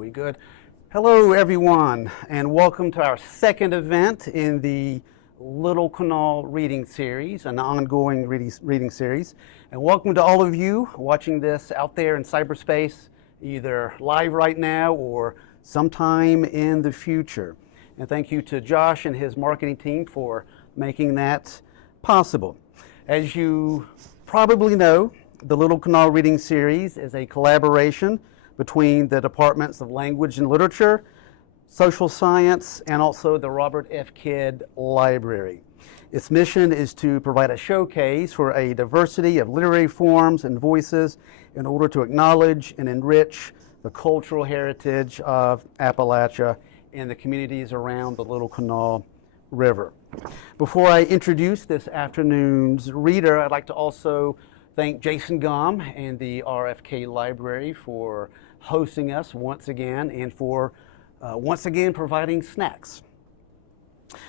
We good? Hello, everyone, and welcome to our second event in the Little Kanawha Reading Series, an ongoing reading series. And welcome to all of you watching this out there in cyberspace, either live right now or sometime in the future. And thank you to Josh and his marketing team for making that possible. As you probably know, the Little Kanawha Reading Series is a collaboration between the Departments of Language and Literature, Social Science, and also the Robert F. Kidd Library. Its mission is to provide a showcase for a diversity of literary forms and voices in order to acknowledge and enrich the cultural heritage of Appalachia and the communities around the Little Kanawha River. Before I introduce this afternoon's reader, I'd like to also thank Jason Gum and the RFK Library for hosting us once again and for once again providing snacks.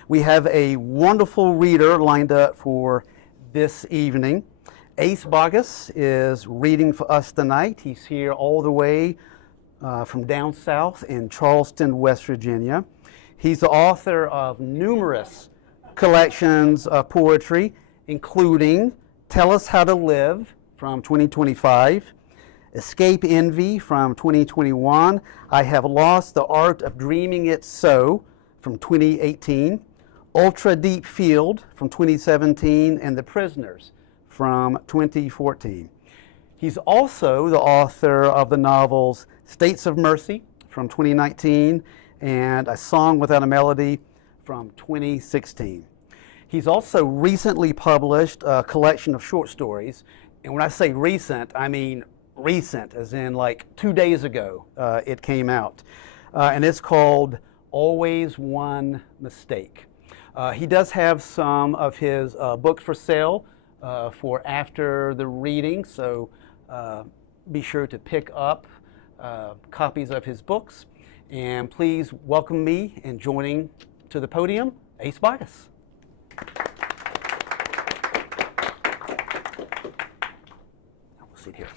We have a wonderful reader lined up for this evening. Ace Boggess is reading for us tonight. He's here all the way from down south in Charleston, West Virginia. He's the author of numerous collections of poetry, including Tell Us How to Live from 2025, Escape Envy from 2021, I Have Lost the Art of Dreaming It So from 2018, Ultra Deep Field from 2017, and The Prisoners from 2014. He's also the author of the novels States of Mercy from 2019 and A Song Without a Melody from 2016. He's also recently published a collection of short stories, and when I say recent, I mean recent, as in like 2 days ago it came out, and it's called Always One Mistake. He does have some of his books for sale for after the reading, so be sure to pick up copies of his books, and please welcome me and joining to the podium, Ace Boggess. We'll sit here.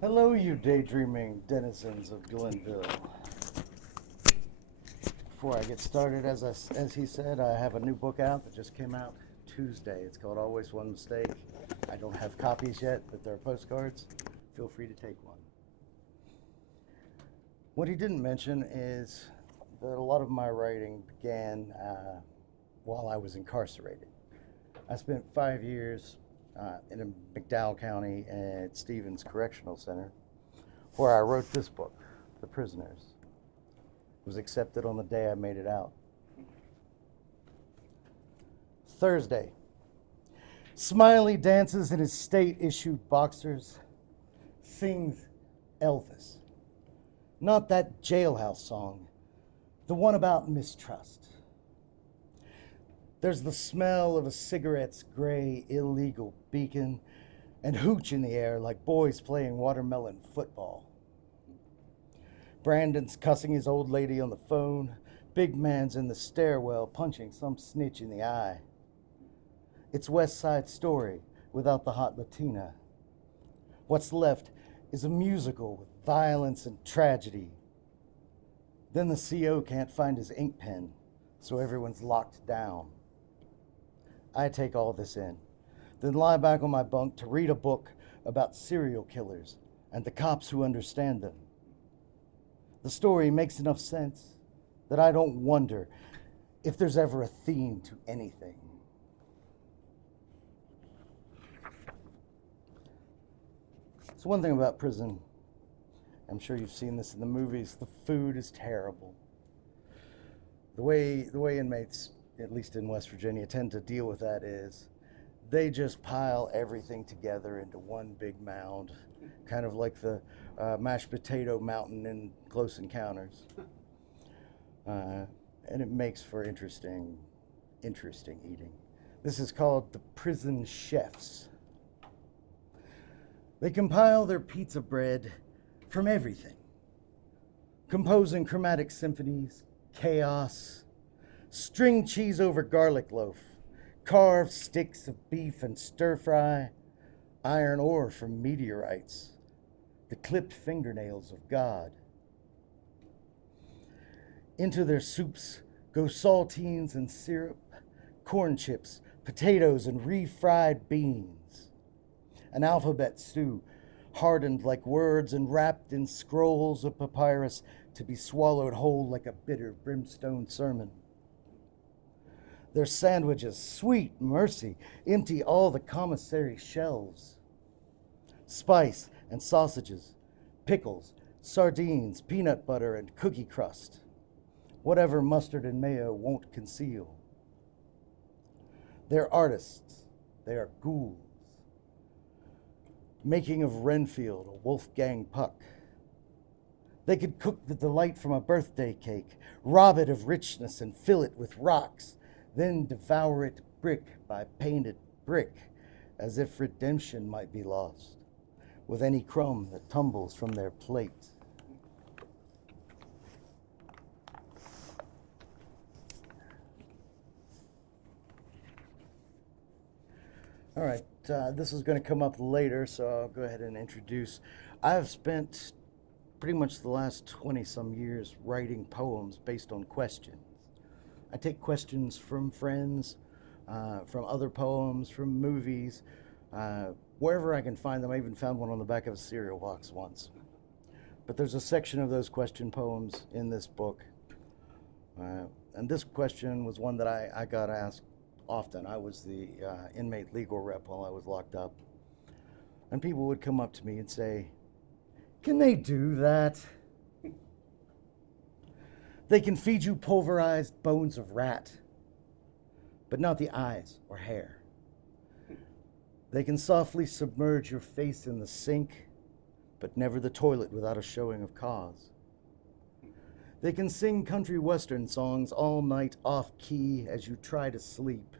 Hello, you daydreaming denizens of Glenville. Before I get started, as he said, I have a new book out that just came out Tuesday. It's called Always One Mistake. I don't have copies yet, but there are postcards. Feel free to take one. What he didn't mention is that a lot of my writing began while I was incarcerated. I spent 5 years in McDowell County at Stevens Correctional Center, where I wrote this book, The Prisoners. It was accepted on the day I made it out. Thursday. Smiley dances in his state-issued boxers, sings Elvis. Not that jailhouse song, the one about mistrust. There's the smell of a cigarette's gray, illegal beacon and hooch in the air like boys playing watermelon football. Brandon's cussing his old lady on the phone. Big man's in the stairwell punching some snitch in the eye. It's West Side Story without the hot Latina. What's left is a musical with violence and tragedy. Then the CO can't find his ink pen, so everyone's locked down. I take all this in, then lie back on my bunk to read a book about serial killers and the cops who understand them. The story makes enough sense that I don't wonder if there's ever a theme to anything. So one thing about prison, I'm sure you've seen this in the movies, the food is terrible. The way inmates, at least in West Virginia, tend to deal with that is they just pile everything together into one big mound, kind of like the mashed potato mountain in Close Encounters. And it makes for interesting eating. This is called the prison chefs. They compile their pizza bread from everything, composing chromatic symphonies, chaos, string cheese over garlic loaf, carved sticks of beef and stir fry, iron ore from meteorites, the clipped fingernails of God. Into their soups go saltines and syrup, corn chips, potatoes, and refried beans. An alphabet stew, hardened like words and wrapped in scrolls of papyrus to be swallowed whole like a bitter brimstone sermon. Their sandwiches, sweet mercy, empty all the commissary shelves. Spice and sausages, pickles, sardines, peanut butter, and cookie crust. Whatever mustard and mayo won't conceal. They're artists. They are ghouls. Making of Renfield a Wolfgang Puck. They could cook the delight from a birthday cake, rob it of richness and fill it with rocks, then devour it brick by painted brick, as if redemption might be lost with any crumb that tumbles from their plate. All right, this is going to come up later, so I'll go ahead and introduce. I've spent pretty much the last 20-some years writing poems based on questions. I take questions from friends, from other poems, from movies, wherever I can find them. I even found one on the back of a cereal box once. But there's a section of those question poems in this book. And this question was one that I got asked often. I was the inmate legal rep while I was locked up. And people would come up to me and say, "Can they do that? They can feed you pulverized bones of rat, but not the eyes or hair. They can softly submerge your face in the sink, but never the toilet without a showing of cause. They can sing country western songs all night off key as you try to sleep.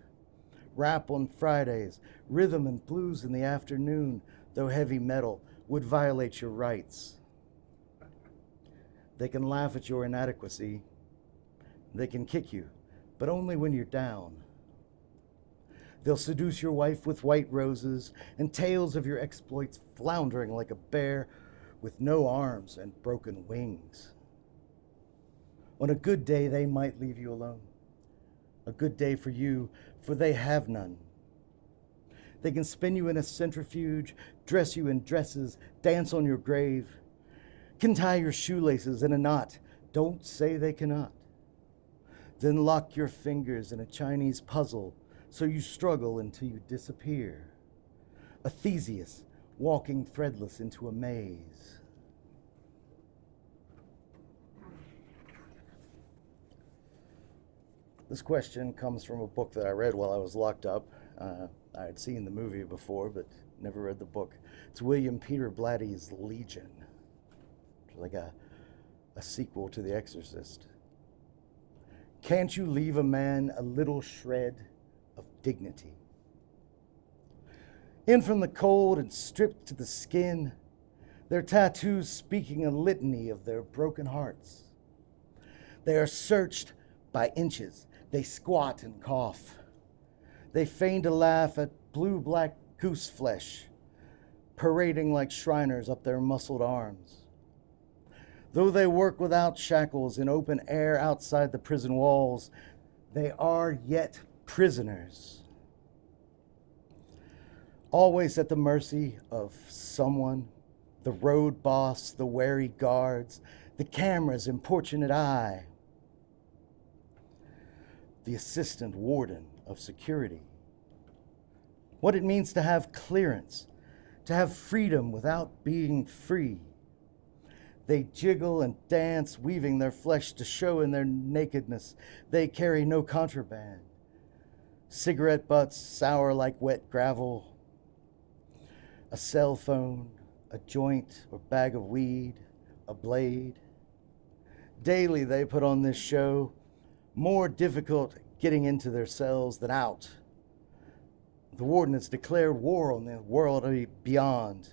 Rap on Fridays, rhythm and blues in the afternoon, though heavy metal would violate your rights. They can laugh at your inadequacy. They can kick you, but only when you're down. They'll seduce your wife with white roses and tales of your exploits floundering like a bear with no arms and broken wings. On a good day, they might leave you alone. A good day for you, for they have none. They can spin you in a centrifuge, dress you in dresses, dance on your grave, can tie your shoelaces in a knot. Don't say they cannot. Then lock your fingers in a Chinese puzzle so you struggle until you disappear. A Theseus walking threadless into a maze. This question comes from a book that I read while I was locked up. I had seen the movie before, but never read the book. It's William Peter Blatty's Legion, like a sequel to The Exorcist. Can't you leave a man a little shred of dignity? In from the cold and stripped to the skin, their tattoos speaking a litany of their broken hearts. They are searched by inches. They squat and cough. They feign to laugh at blue-black goose flesh, parading like Shriners up their muscled arms. Though they work without shackles in open air outside the prison walls, they are yet prisoners. Always at the mercy of someone, the road boss, the wary guards, the camera's importunate eye, the assistant warden of security. What it means to have clearance, to have freedom without being free. They jiggle and dance, weaving their flesh to show in their nakedness. They carry no contraband. Cigarette butts sour like wet gravel. A cell phone, a joint or bag of weed, a blade. Daily they put on this show, more difficult getting into their cells than out. The warden has declared war on the world beyond,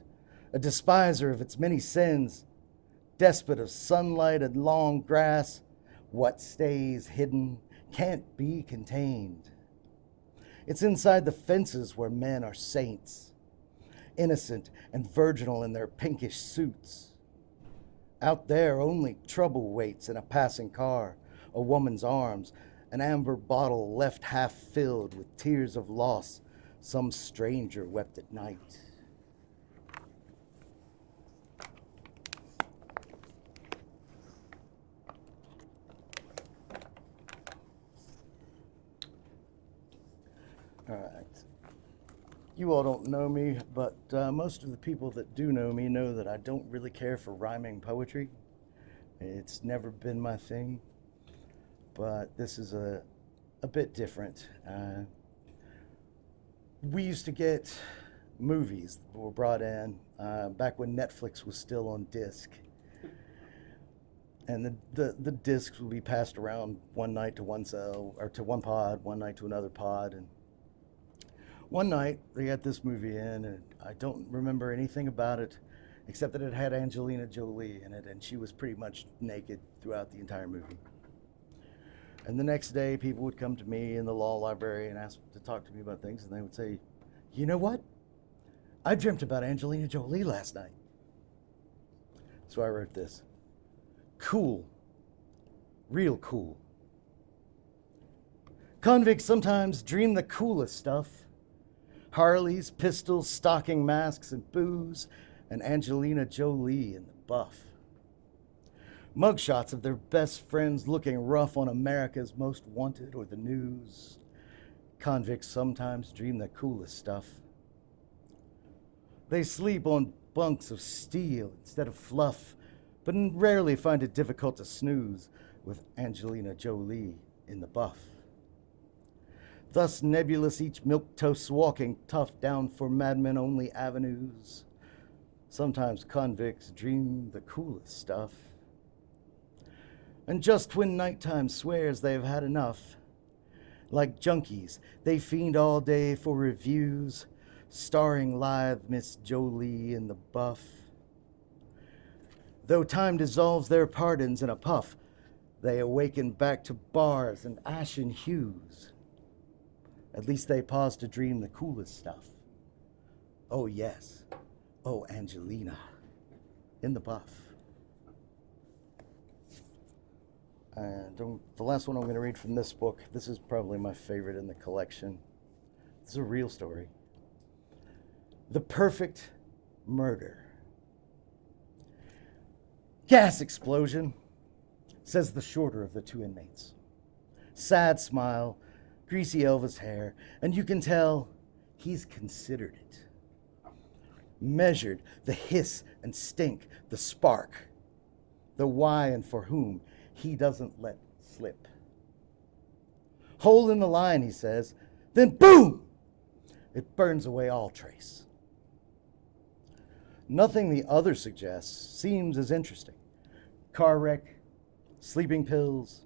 a despiser of its many sins, despot of sunlight and long grass. What stays hidden can't be contained. It's inside the fences where men are saints. innocent and virginal in their pinkish suits. Out there, only trouble waits in a passing car, a woman's arms, an amber bottle left half filled with tears of loss some stranger wept at night. All right. You all don't know me, but most of the people that do know me know that I don't really care for rhyming poetry. It's never been my thing, but this is a bit different. We used to get movies that were brought in back when Netflix was still on disc. And the discs would be passed around one night to one cell, or to one pod, one night to another pod. And one night they got this movie in, and I don't remember anything about it except that it had Angelina Jolie in it, and she was pretty much naked throughout the entire movie. And the next day, people would come to me in the law library and ask to talk to me about things, and they would say, "You know what? I dreamt about Angelina Jolie last night." So I wrote this. Cool. Real cool. Convicts sometimes dream the coolest stuff. Harleys, pistols, stocking masks, and booze, and Angelina Jolie in the buff. Mugshots of their best friends looking rough on America's Most Wanted or the news. Convicts sometimes dream the coolest stuff. They sleep on bunks of steel instead of fluff, but rarely find it difficult to snooze with Angelina Jolie in the buff. Thus nebulous each milquetoast walking tough down for madmen only avenues. Sometimes convicts dream the coolest stuff. And just when nighttime swears they've had enough, like junkies, they fiend all day for reviews, starring lithe Miss Jolie in the buff. Though time dissolves their pardons in a puff, they awaken back to bars and ashen hues. At least they pause to dream the coolest stuff. Oh yes, oh Angelina, in the buff. The last one I'm going to read from this book, this is probably my favorite in the collection. It's a real story. The Perfect Murder. Gas explosion, says the shorter of the two inmates. Sad smile, greasy Elvis hair, and you can tell he's considered it. Measured the hiss and stink, the spark, the why and for whom he doesn't let slip. Hole in the line, he says, then boom! It burns away all trace. Nothing the other suggests seems as interesting. Car wreck, sleeping pills,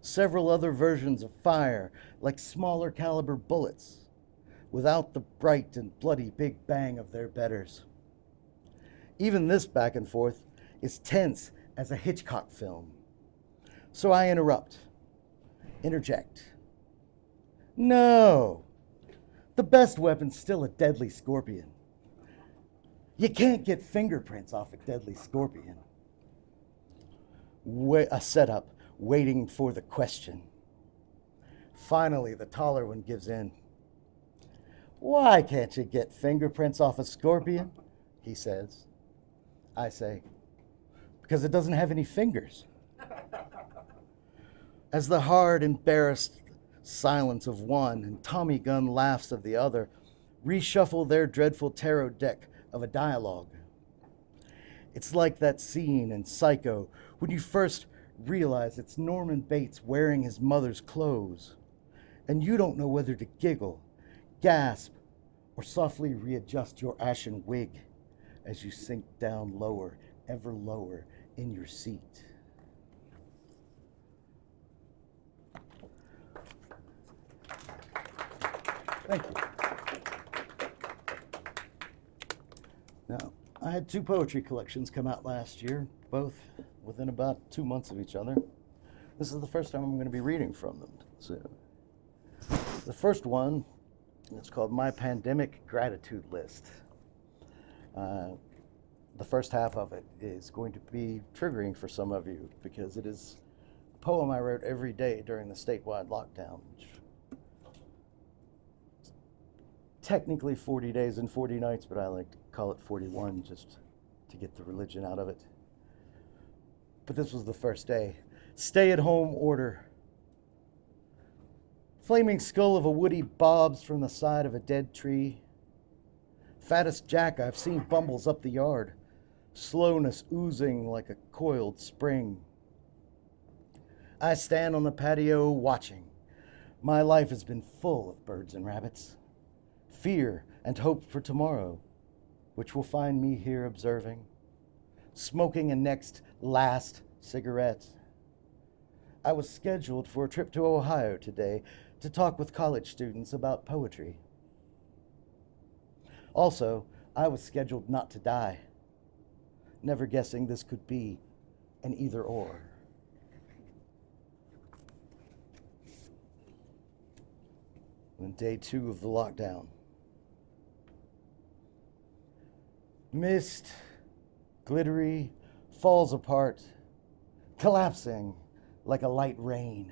several other versions of fire, like smaller caliber bullets, without the bright and bloody big bang of their betters. Even this back and forth is tense as a Hitchcock film. So I interject. No, the best weapon's still a deadly scorpion. You can't get fingerprints off a deadly scorpion. A setup, waiting for the question. Finally, the taller one gives in. Why can't you get fingerprints off a scorpion? He says. I say, because it doesn't have any fingers. As the hard, embarrassed silence of one and Tommy gun laughs of the other reshuffle their dreadful tarot deck of a dialogue. It's like that scene in Psycho when you first realize it's Norman Bates wearing his mother's clothes, and you don't know whether to giggle, gasp, or softly readjust your ashen wig as you sink down lower, ever lower in your seat. Thank you. Now, I had two poetry collections come out last year, both within about 2 months of each other. This is the first time I'm going to be reading from them. So, the first one, it's called My Pandemic Gratitude List. The first half of it is going to be triggering for some of you because it is a poem I wrote every day during the statewide lockdown, which technically 40 days and 40 nights, but I like to call it 41 just to get the religion out of it. But this was the first day. Stay-at-home order. Flaming skull of a woody bobs from the side of a dead tree. Fattest jack I've seen bumbles up the yard. Slowness oozing like a coiled spring. I stand on the patio watching. My life has been full of birds and rabbits. Fear and hope for tomorrow, which will find me here observing, smoking a next last cigarette. I was scheduled for a trip to Ohio today to talk with college students about poetry. Also, I was scheduled not to die, never guessing this could be an either or. On day 2 of the lockdown. Mist, glittery, falls apart, collapsing like a light rain.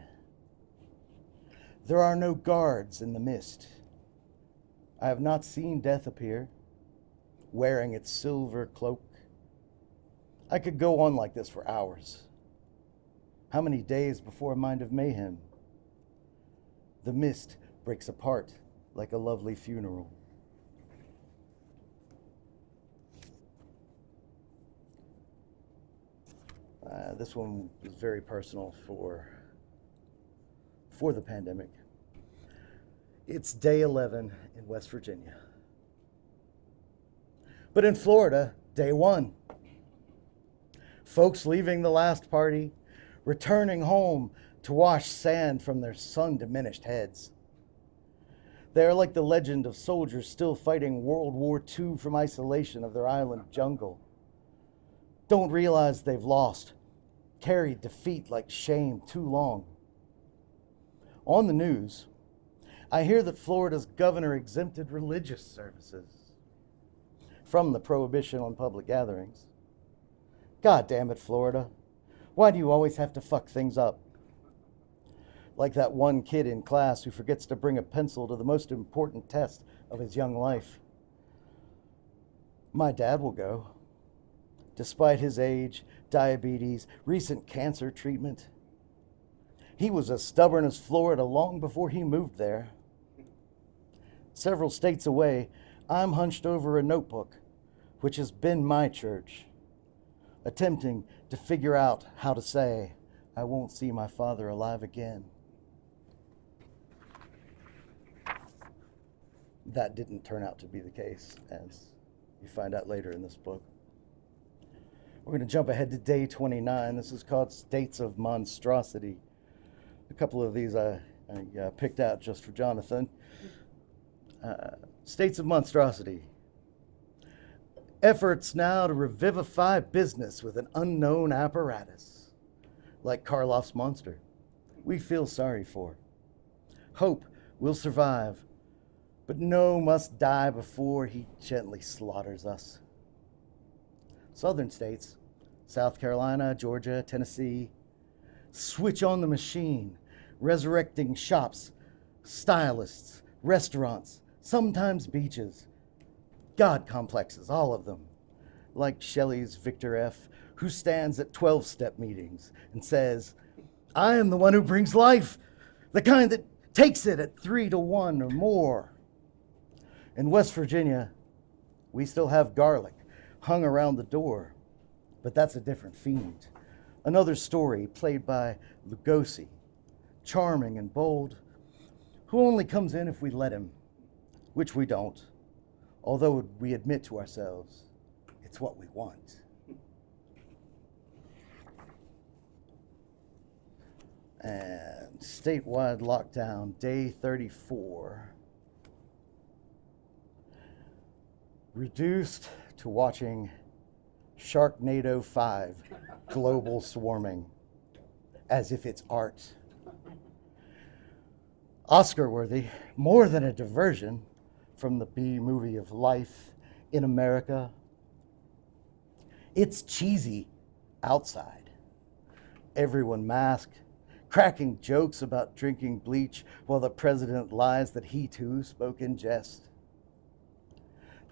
There are no guards in the mist. I have not seen death appear, wearing its silver cloak. I could go on like this for hours. How many days before a mind of mayhem? The mist breaks apart like a lovely funeral. This one was very personal for the pandemic. It's day 11 in West Virginia. But in Florida, day 1. Folks leaving the last party, returning home to wash sand from their sun-diminished heads. They are like the legend of soldiers still fighting World War II from isolation of their island jungle. Don't realize they've lost, carried defeat like shame too long. On the news, I hear that Florida's governor exempted religious services from the prohibition on public gatherings. God damn it, Florida. Why do you always have to fuck things up? Like that one kid in class who forgets to bring a pencil to the most important test of his young life. My dad will go. Despite his age, diabetes, recent cancer treatment. He was as stubborn as Florida long before he moved there. Several states away, I'm hunched over a notebook, which has been my church, attempting to figure out how to say, I won't see my father alive again. That didn't turn out to be the case, as you find out later in this book. We're going to jump ahead to day 29. This is called States of Monstrosity. A couple of these I picked out just for Jonathan. States of Monstrosity. Efforts now to revivify business with an unknown apparatus, like Karloff's monster, we feel sorry for. Hope will survive, but no must die before he gently slaughters us. Southern states, South Carolina, Georgia, Tennessee, switch on the machine, resurrecting shops, stylists, restaurants, sometimes beaches, God complexes, all of them, like Shelley's Victor F., who stands at 12-step meetings and says, I am the one who brings life, the kind that takes it at 3 to 1 or more. In West Virginia, we still have garlic hung around the door, but that's a different fiend. Another story played by Lugosi, charming and bold, who only comes in if we let him, which we don't, although we admit to ourselves it's what we want. And statewide lockdown, day 34. Reduced to watching Sharknado 5 global swarming as if it's art. Oscar worthy, more than a diversion from the B movie of life in America It's cheesy outside. Everyone masked, cracking jokes about drinking bleach while the president lies that he too spoke in jest.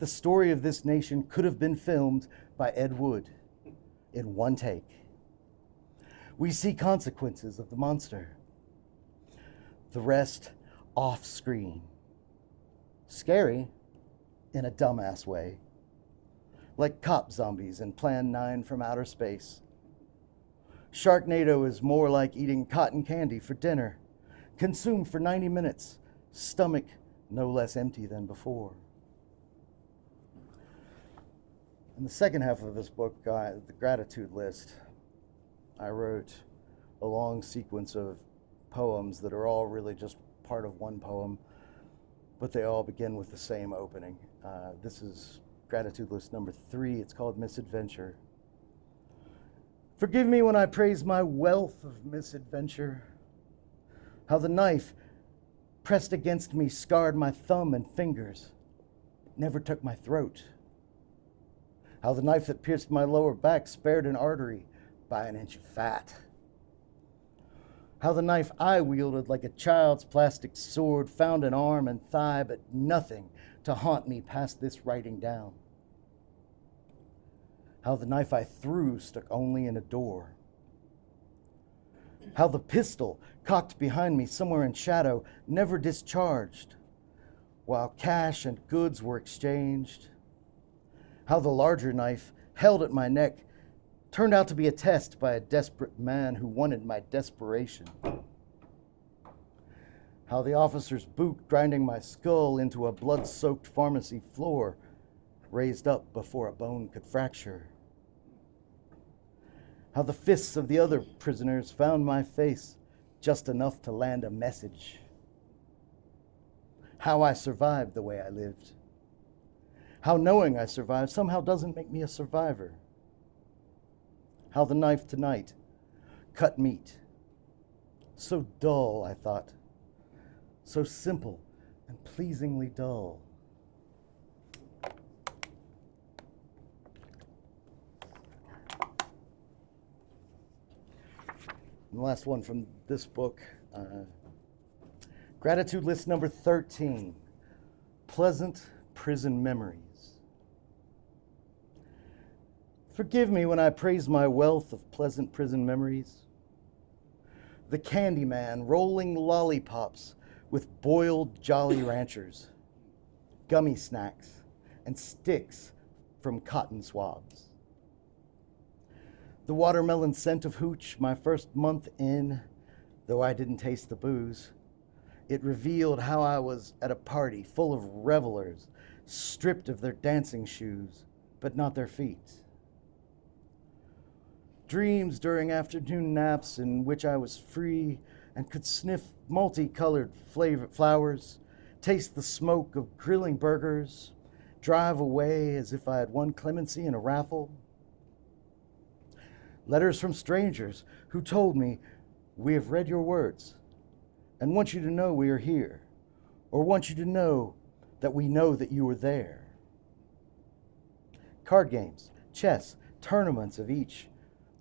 The story of this nation could have been filmed by Ed Wood in one take. We see consequences of the monster. The rest off screen. Scary in a dumbass way. Like cop zombies in Plan 9 from outer space. Sharknado is more like eating cotton candy for dinner, consumed for 90 minutes, stomach no less empty than before. In the second half of this book, the gratitude list, I wrote a long sequence of poems that are all really just part of one poem, but they all begin with the same opening. This is gratitude list number 3. It's called Misadventure. Forgive me when I praise my wealth of misadventure, how the knife pressed against me scarred my thumb and fingers, never took my throat. How the knife that pierced my lower back spared an artery by an inch of fat. How the knife I wielded like a child's plastic sword found an arm and thigh, but nothing to haunt me past this writing down. How the knife I threw stuck only in a door. How the pistol cocked behind me somewhere in shadow never discharged, while cash and goods were exchanged. How the larger knife held at my neck turned out to be a test by a desperate man who wanted my desperation. How the officer's boot grinding my skull into a blood-soaked pharmacy floor raised up before a bone could fracture. How the fists of the other prisoners found my face just enough to land a message. How I survived the way I lived. How knowing I survived somehow doesn't make me a survivor. How the knife tonight cut meat. So dull, I thought. So simple and pleasingly dull. And the last one from this book, gratitude list number 13, pleasant prison memories. Forgive me when I praise my wealth of pleasant prison memories. The candy man rolling lollipops with boiled Jolly Ranchers, gummy snacks, and sticks from cotton swabs. The watermelon scent of hooch my first month in, though I didn't taste the booze. It revealed how I was at a party full of revelers, stripped of their dancing shoes, but not their feet. Dreams during afternoon naps in which I was free and could sniff multicolored flowers, taste the smoke of grilling burgers, drive away as if I had won clemency in a raffle. Letters from strangers who told me, "We have read your words and want you to know we are here, or want you to know that we know that you were there." Card games, chess, tournaments of each,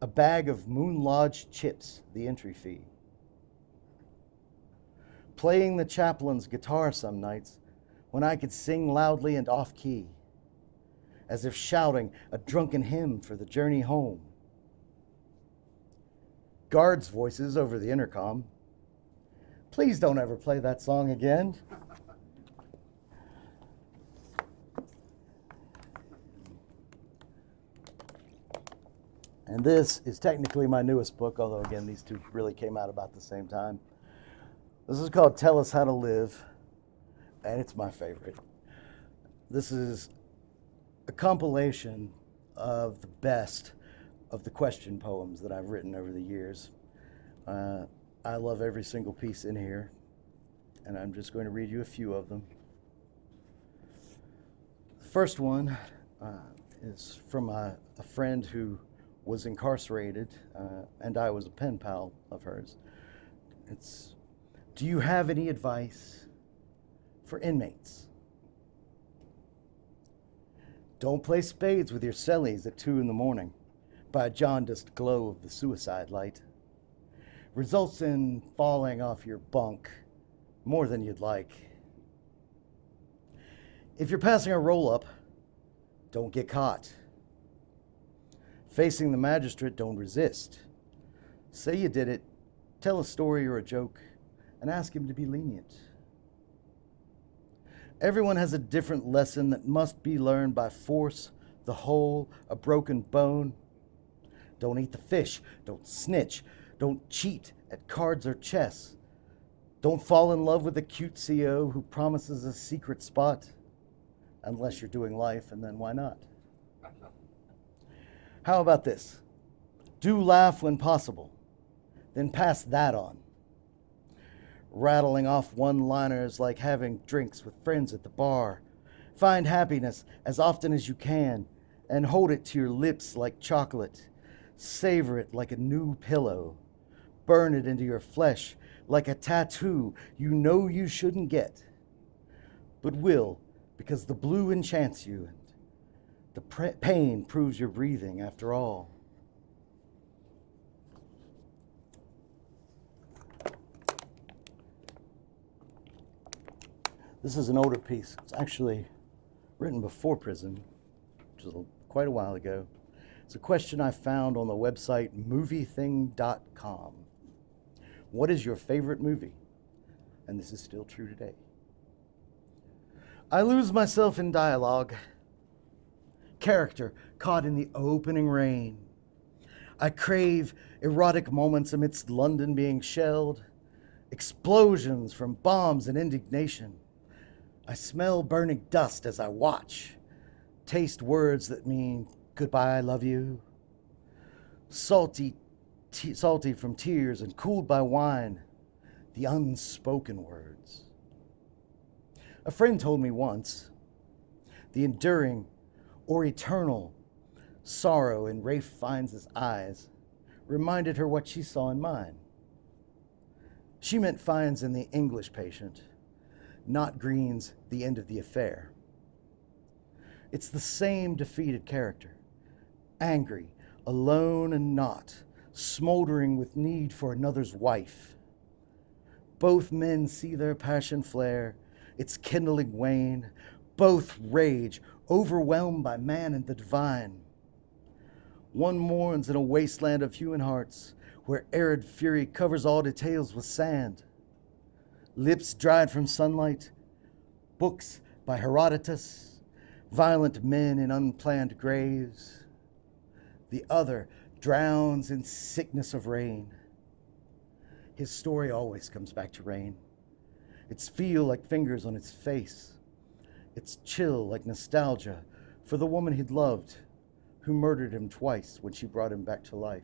a bag of Moon Lodge chips, the entry fee. Playing the chaplain's guitar some nights when I could sing loudly and off key, as if shouting a drunken hymn for the journey home. Guards' voices over the intercom. "Please don't ever play that song again." And this is technically my newest book, although again, these two really came out about the same time. This is called Tell Us How to Live, and it's my favorite. This is a compilation of the best of the question poems that I've written over the years. I love every single piece in here, and I'm just going to read you a few of them. The first one is from a friend who was incarcerated, and I was a pen pal of hers. It's, "Do you have any advice for inmates? Don't play spades with your cellies at 2 in the morning by a jaundiced glow of the suicide light. Results in falling off your bunk more than you'd like. If you're passing a roll-up, don't get caught. Facing the magistrate, don't resist. Say you did it, tell a story or a joke, and ask him to be lenient. Everyone has a different lesson that must be learned by force, the whole, a broken bone. Don't eat the fish, don't snitch, don't cheat at cards or chess. Don't fall in love with a cute CO who promises a secret spot. Unless you're doing life, and then why not? How about this? Do laugh when possible, then pass that on. Rattling off one-liners like having drinks with friends at the bar. Find happiness as often as you can and hold it to your lips like chocolate. Savor it like a new pillow. Burn it into your flesh like a tattoo you know you shouldn't get, but will because the blue enchants you and the pain proves you're breathing after all. This is an older piece. It's actually written before prison, which was quite a while ago. It's a question I found on the website moviething.com. What is your favorite movie? And this is still true today. I lose myself in dialogue, character caught in the opening rain. I crave erotic moments amidst London being shelled, explosions from bombs and indignation. I smell burning dust as I watch, taste words that mean goodbye, I love you, salty from tears and cooled by wine, the unspoken words. A friend told me once, the enduring or eternal sorrow in Rafe Fiennes' eyes reminded her what she saw in mine. She meant Fiennes in The English Patient, not Green's The End of the Affair. It's the same defeated character, angry, alone and not, smoldering with need for another's wife. Both men see their passion flare, its kindling wane. Both rage, overwhelmed by man and the divine. One mourns in a wasteland of human hearts, where arid fury covers all details with sand. Lips dried from sunlight, books by Herodotus, violent men in unplanned graves. The other drowns in sickness of rain. His story always comes back to rain. Its feel like fingers on its face. Its chill like nostalgia for the woman he'd loved, who murdered him twice when she brought him back to life.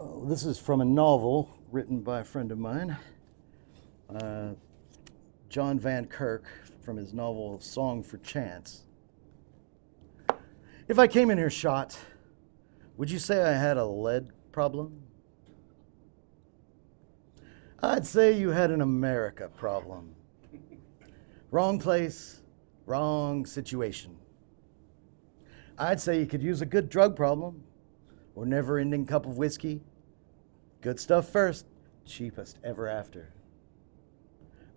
Oh, this is from a novel written by a friend of mine, John Van Kirk, from his novel Song for Chance. If I came in here shot, would you say I had a lead problem? I'd say you had an America problem. Wrong place, wrong situation. I'd say you could use a good drug problem or never-ending cup of whiskey. Good stuff first, cheapest ever after.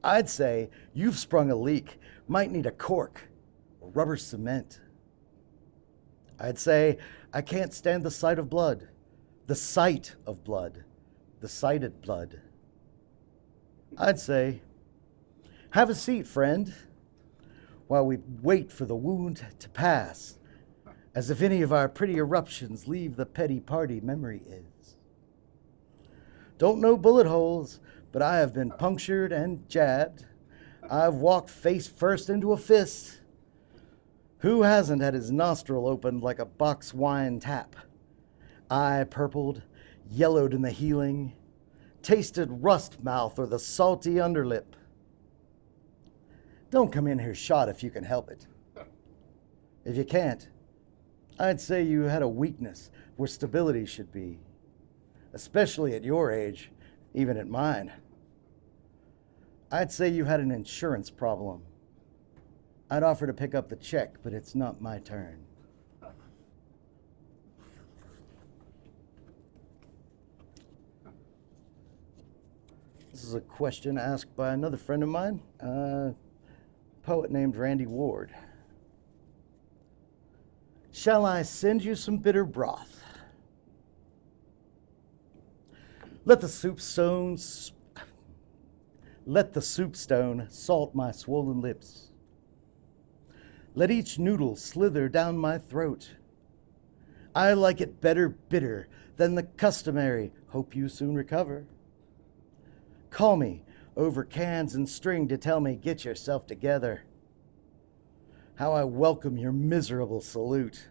I'd say you've sprung a leak, might need a cork or rubber cement. I'd say I can't stand the sight of blood, the sight of blood, the sighted blood. I'd say, have a seat, friend, while we wait for the wound to pass, as if any of our pretty eruptions leave the petty party memory is. Don't know bullet holes, but I have been punctured and jabbed. I've walked face first into a fist. Who hasn't had his nostril opened like a box wine tap? Eye purpled, yellowed in the healing, tasted rust mouth or the salty underlip. Don't come in here shot if you can help it. If you can't, I'd say you had a weakness where stability should be. Especially at your age, even at mine. I'd say you had an insurance problem. I'd offer to pick up the check, but it's not my turn. This is a question asked by another friend of mine, a poet named Randy Ward. Shall I send you some bitter broth? Let the soup stone salt my swollen lips. Let each noodle slither down my throat. I like it better bitter than the customary hope you soon recover. Call me over cans and string to tell me get yourself together. How I welcome your miserable salute.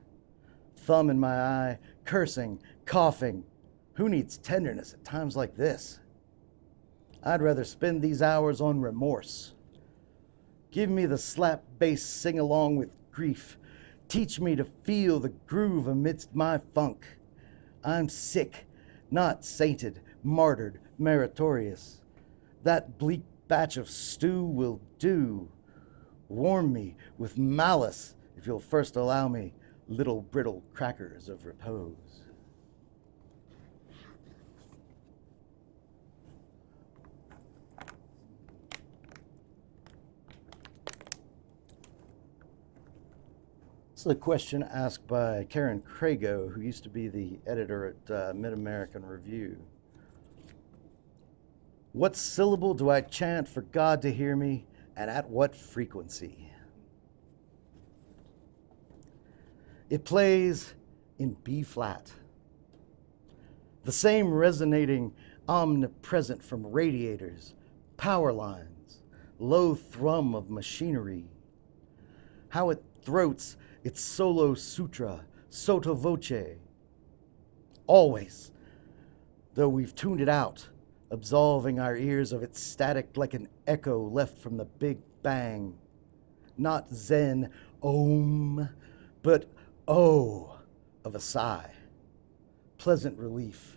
Thumb in my eye, cursing, coughing. Who needs tenderness at times like this? I'd rather spend these hours on remorse. Give me the slap bass sing along with grief. Teach me to feel the groove amidst my funk. I'm sick, not sainted, martyred, meritorious. That bleak batch of stew will do. Warm me with malice if you'll first allow me little brittle crackers of repose. This is a question asked by Karen Crago, who used to be the editor at Mid-American Review. What syllable do I chant for God to hear me, and at what frequency? It plays in B flat, the same resonating omnipresent from radiators, power lines, low thrum of machinery. How it throats its solo sutra, sotto voce. Always, though we've tuned it out, absolving our ears of its static like an echo left from the Big Bang. Not Zen, Om, but oh of a sigh. Pleasant relief.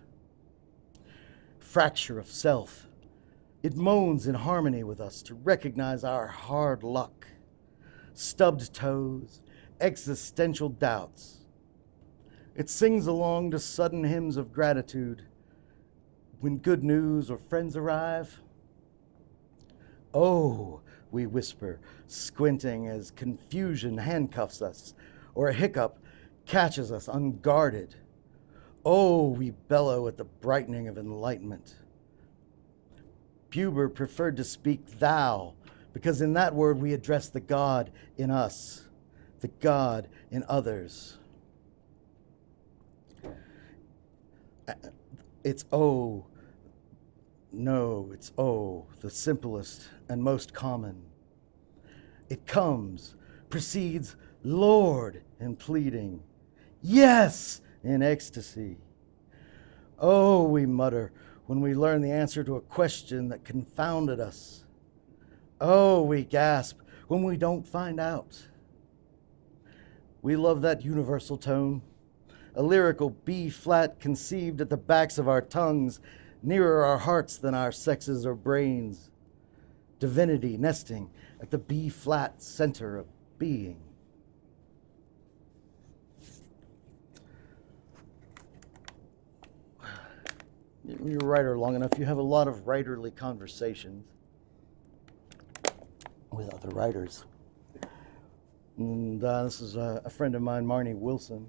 Fracture of self. It moans in harmony with us to recognize our hard luck. Stubbed toes, existential doubts. It sings along to sudden hymns of gratitude when good news or friends arrive. Oh, we whisper, squinting as confusion handcuffs us, or a hiccup catches us unguarded. Oh, we bellow at the brightening of enlightenment. Buber preferred to speak thou, because in that word we address the God in us, the God in others. It's oh, no, it's oh, the simplest and most common. It comes, precedes Lord in pleading, yes in ecstasy. Oh, we mutter when we learn the answer to a question that confounded us. Oh, we gasp when we don't find out. We love that universal tone, a lyrical B flat conceived at the backs of our tongues, nearer our hearts than our sexes or brains. Divinity nesting at the B flat center of being. When you're a writer long enough, you have a lot of writerly conversations with other writers. And this is a friend of mine, Marnie Wilson,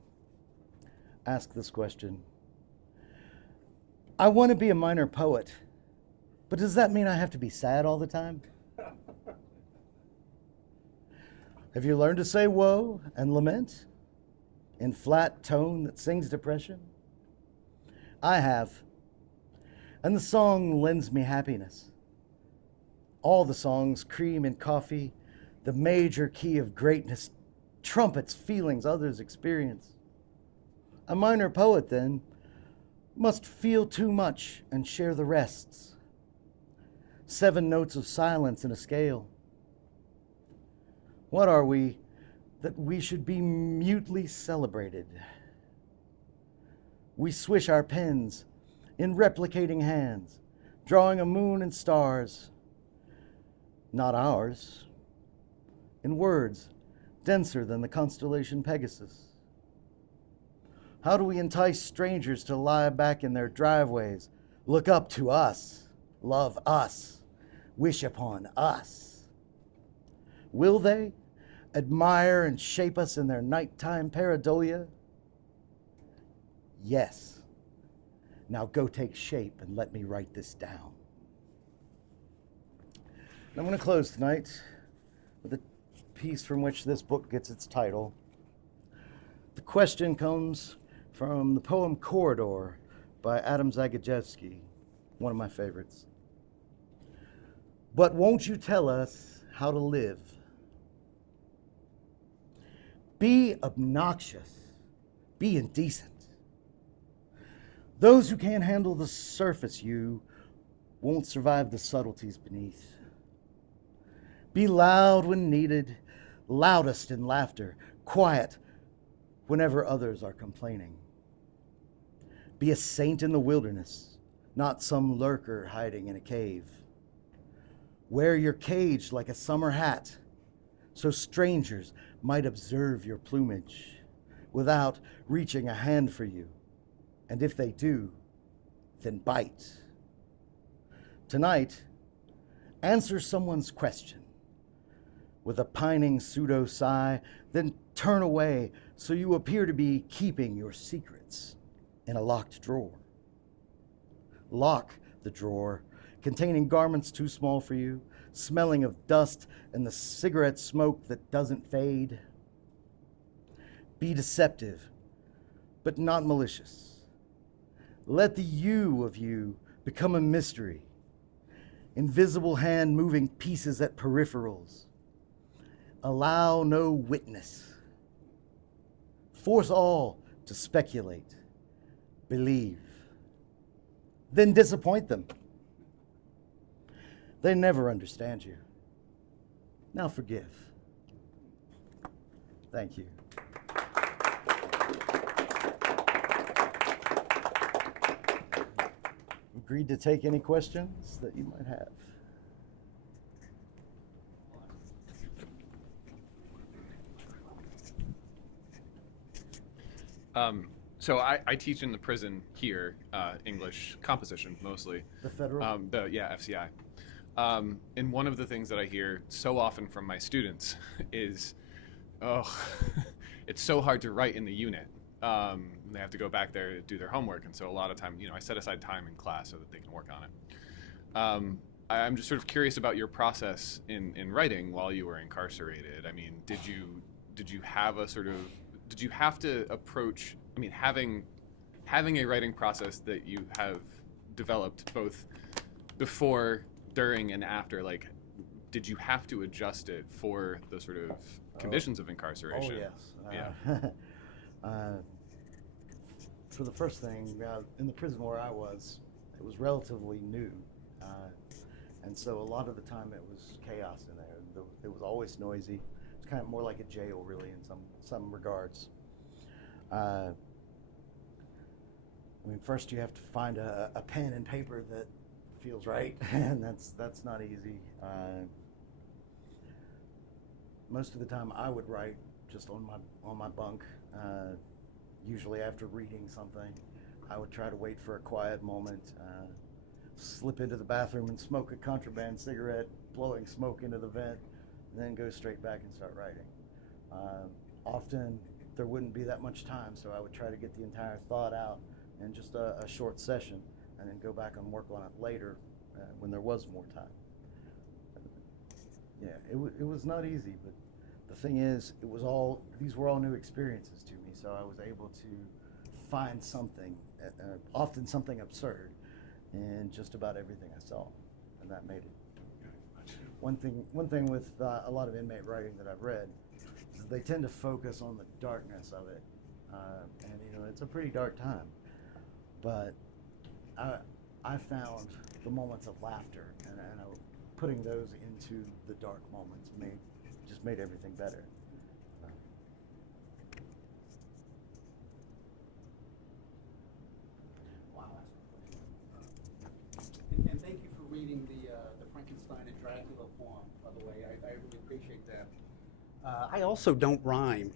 asked this question. I want to be a minor poet, but does that mean I have to be sad all the time? Have you learned to say woe and lament in flat tone that sings depression? I have. And the song lends me happiness. All the songs, cream and coffee, the major key of greatness, trumpets feelings others experience. A minor poet, then, must feel too much and share the rests. 7 notes of silence in a scale. What are we that we should be mutely celebrated? We swish our pens in replicating hands, drawing a moon and stars, not ours, in words denser than the constellation Pegasus. How do we entice strangers to lie back in their driveways, look up to us, love us, wish upon us? Will they admire and shape us in their nighttime pareidolia? Yes. Now go take shape and let me write this down. And I'm going to close tonight with a piece from which this book gets its title. The question comes from the poem Corridor by Adam Zagajewski, one of my favorites. But won't you tell us how to live? Be obnoxious. Be indecent. Those who can't handle the surface you won't survive the subtleties beneath. Be loud when needed, loudest in laughter, quiet whenever others are complaining. Be a saint in the wilderness, not some lurker hiding in a cave. Wear your cage like a summer hat, so strangers might observe your plumage without reaching a hand for you. And if they do, then bite. Tonight, answer someone's question with a pining pseudo-sigh, then turn away so you appear to be keeping your secrets in a locked drawer. Lock the drawer containing garments too small for you, smelling of dust and the cigarette smoke that doesn't fade. Be deceptive, but not malicious. Let the you of you become a mystery. Invisible hand moving pieces at peripherals. Allow no witness. Force all to speculate, believe. Then disappoint them. They never understand you. Now forgive. Thank you. Agreed to take any questions that you might have. So I teach in the prison here, English composition mostly. The federal? FCI. And one of the things that I hear so often from my students is, it's so hard to write in the unit. They have to go back there to do their homework, and so a lot of time, I set aside time in class so that they can work on it. I'm just sort of curious about your process in writing while you were incarcerated. I mean, did you have to approach, having a writing process that you have developed both before, during, and after, did you have to adjust it for the sort of conditions of incarceration? Oh, yes. Yeah. For the first thing, in the prison where I was, it was relatively new. And so a lot of the time it was chaos in there. It was always noisy. It's kind of more like a jail, really, in some regards. First you have to find a pen and paper that feels right, and that's not easy. Most of the time I would write just on my bunk. Usually after reading something, I would try to wait for a quiet moment, slip into the bathroom and smoke a contraband cigarette, blowing smoke into the vent, and then go straight back and start writing. Often there wouldn't be that much time, so I would try to get the entire thought out in just a short session, and then go back and work on it later when there was more time. Yeah, it was not easy, but the thing is, these were all new experiences to me, so I was able to find something, often something absurd, in just about everything I saw, and that made it. One thing with a lot of inmate writing that I've read is they tend to focus on the darkness of it, and it's a pretty dark time, but I found the moments of laughter, and putting those into the dark moments made everything better. Wow. And thank you Dracula poem, by the way. I really appreciate that. I also don't rhyme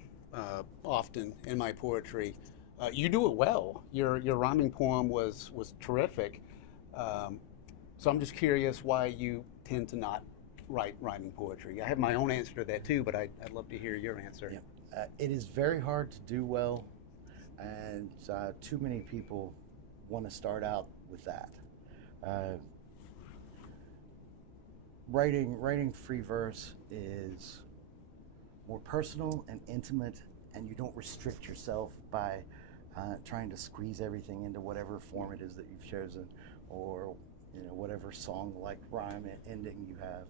often in my poetry. You do it well. Your rhyming poem was terrific. So I'm just curious why you tend to not write rhyming poetry. I have my own answer to that too, but I'd love to hear your answer. Yeah. It is very hard to do well, and too many people want to start out with that. Writing free verse is more personal and intimate, and you don't restrict yourself by trying to squeeze everything into whatever form it is that you've chosen, or whatever song-like rhyme ending you have.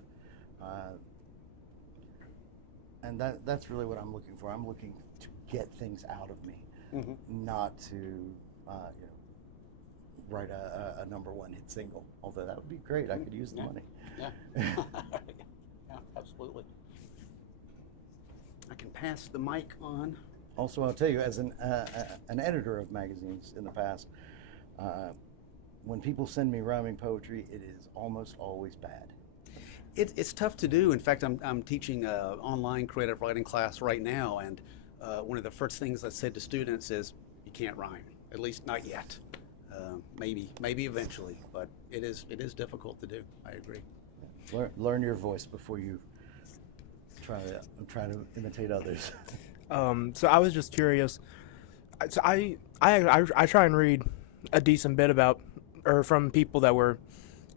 And that's really what I'm looking for. I'm looking to get things out of me, not to write a #1 hit single. Although that would be great. I could use the money. Yeah. Yeah, absolutely. I can pass the mic on. Also, I'll tell you, as an editor of magazines in the past, when people send me rhyming poetry, it is almost always bad. It's tough to do. In fact, I'm teaching an online creative writing class right now, and one of the first things I said to students is, you can't rhyme, at least not yet. Maybe eventually, but it is difficult to do. I agree. Learn your voice before you try to imitate others. So I was just curious. So I try and read a decent bit about or from people that were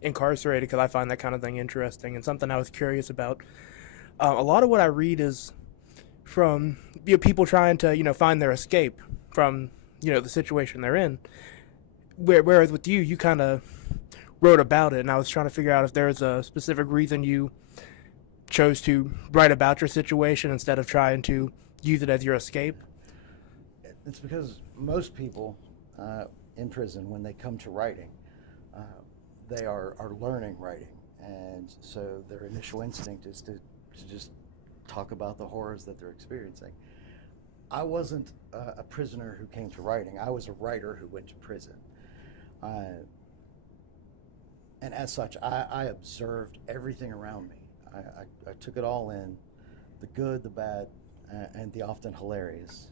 incarcerated because I find that kind of thing interesting and something I was curious about. A lot of what I read is from people trying to find their escape from the situation they're in. Whereas with you kind of wrote about it, and I was trying to figure out if there's a specific reason you chose to write about your situation instead of trying to use it as your escape. It's because most people in prison, when they come to writing, they are learning writing, and so their initial instinct is to just talk about the horrors that they're experiencing. I wasn't a prisoner who came to writing. I was a writer who went to prison. And as such, I observed everything around me. I took it all in, the good, the bad, and the often hilarious.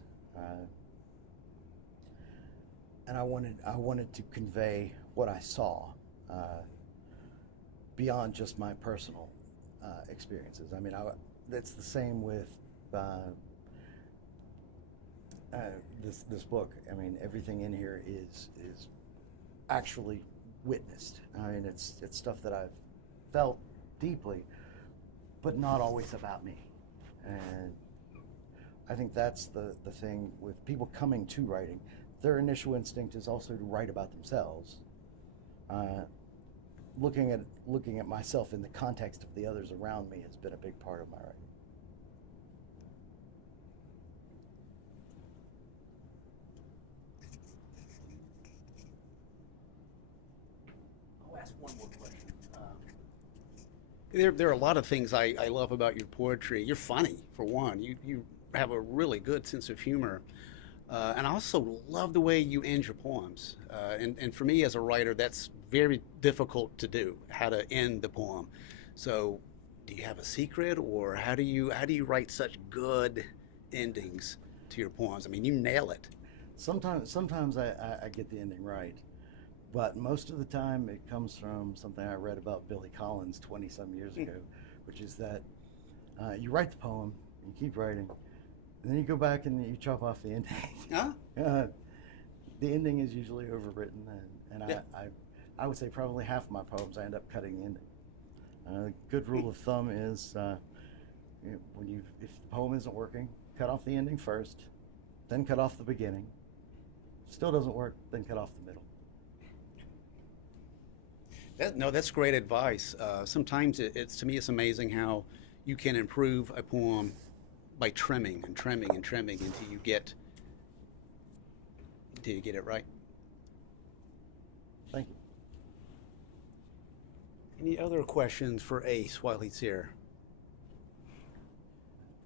And I wanted to convey what I saw beyond just my personal experiences. I mean, that's the same with this book. I mean, everything in here is actually witnessed. I mean, it's stuff that I've felt deeply, but not always about me. And I think that's the thing with people coming to writing. Their initial instinct is also to write about themselves. Looking at myself in the context of the others around me has been a big part of my writing. I'll ask one more question. There are a lot of things I love about your poetry. You're funny, for one. You have a really good sense of humor. And I also love the way you end your poems. And for me as a writer, that's very difficult to do, how to end the poem. So do you have a secret, or how do you write such good endings to your poems? I mean, you nail it. Sometimes I get the ending right, but most of the time it comes from something I read about Billy Collins 20-some years ago, which is that you write the poem, and you keep writing, and then you go back and you chop off the ending. Huh? The ending is usually overwritten, and Yeah. I would say probably half of my poems I end up cutting the ending. A good rule of thumb is if the poem isn't working, cut off the ending first, then cut off the beginning. Still doesn't work, then cut off the middle. That's great advice. Sometimes to me it's amazing how you can improve a poem by trimming and trimming and trimming until you get it right. Thank you. Any other questions for Ace while he's here?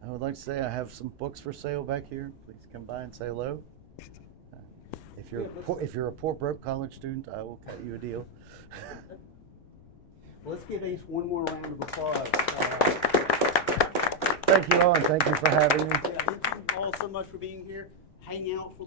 I would like to say I have some books for sale back here. Please come by and say hello. If you're a poor broke college student, I will cut you a deal. Let's give Ace one more round of applause. Thank you all, and thank you for having me. Yeah, thank you all so much for being here. Hang out for